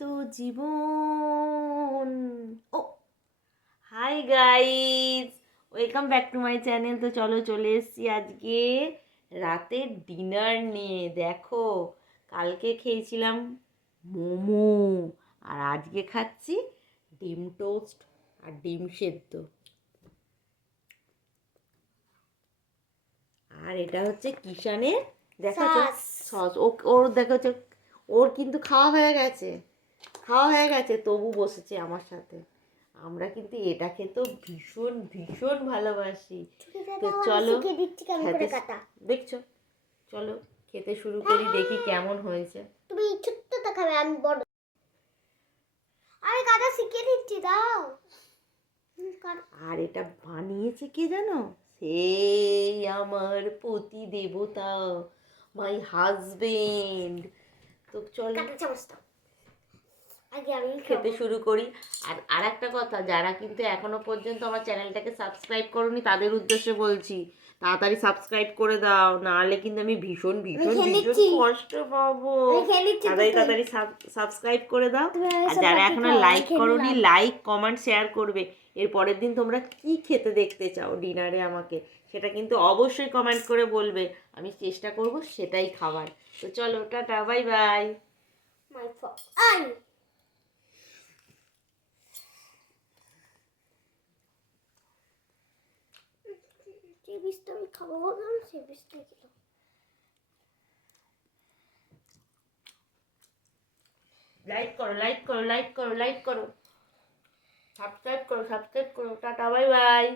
তো জীবন। ও hi guys, welcome back to my channel. তো চলো চলে এসেছি আজকে রাতের ডিনার নিয়ে। দেখো, কালকে খেয়েছিলাম মোমো, আর আজকে খাচ্ছি ডিম টোস্ট আর ডিম সেদ্ধ। আর এটা হচ্ছে কিষানের, দেখা সস। ওর দেখা হচ্ছে, ওর কিন্তু খাওয়া হয়ে গেছে, তবু বসেছে আমার সাথে। আমরা কিন্তু এটা খেতেও ভীষণ ভীষণ ভালোবাসি। তো চলো দেখছো, চলো খেতে শুরু করি, দেখি কেমন হয়েছে। তুমি ছোট্টটা খাবে, আমি বড়। আমি কাটা শিখিয়ে দিচ্ছি, দাও। আর এটা বানিয়েছে কে জানো? সেই আমার পতি দেবতা, মাই হাজবেন্ড। তো চলো কাটা চামচটা আগে আমি খেতে শুরু করি। আর একটা কথা, যারা কিন্তু এখনো পর্যন্ত আমার চ্যানেলটাকে সাবস্ক্রাইব করোনি তাদের উদ্দেশ্যে বলছি, তাড়াতাড়ি সাবস্ক্রাইব করে দাও, নাহলে কিন্তু আমি ভীষণ ভীষণ ভীষণ কষ্ট পাবো। তাড়াতাড়ি তাড়াতাড়ি সাবস্ক্রাইব করে দাও। আর যারা এখনো লাইক করোনি, লাইক কমেন্ট শেয়ার করবে। এর পরের দিন তোমরা কি খেতে দেখতে চাও ডিনারে আমাকে, সেটা কিন্তু অবশ্যই কমেন্ট করে বলবে, আমি চেষ্টা করব সেটাই খাবার। তো চলো, টাটা, বাই বাই। মাই ফক যে বিস্তা আমি খাবো বললাম, সেই বিস্তাই খেলাম। লাইক করো, লাইক করো, লাইক করো, লাইক করো, সাবস্ক্রাইব করো, সাবস্ক্রাইব করো। Tata, bye bye.